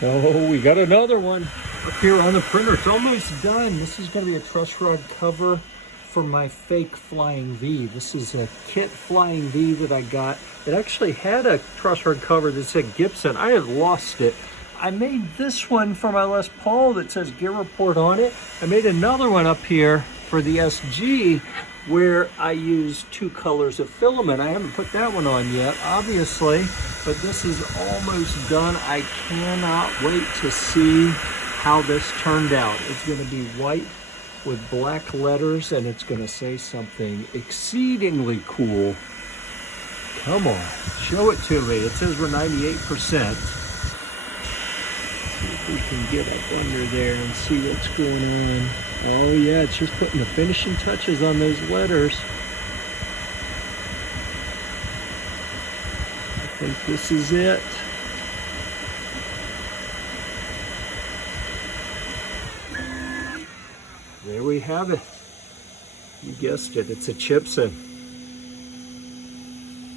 Oh, we got another one up here on the printer. It's almost done. This is going to be a truss rod cover for my fake Flying V. This is a kit Flying V that I got. It actually had a truss rod cover that said Gibson. I had lost it. I made this one for my Les Paul that says Gear Report on it. I made another one up here for the SG where I used 2 colors of filament. I haven't put that one on yet, obviously, but this is almost done. I cannot wait to see how this turned out. It's going to be white with black letters, and it's going to say something exceedingly cool. Come on, show it to me. It says we're 98%. See if we can get up under there and see what's going on. Oh yeah, it's just putting the finishing touches on those letters. I think this is it. There we have it. You guessed it, it's a chipson.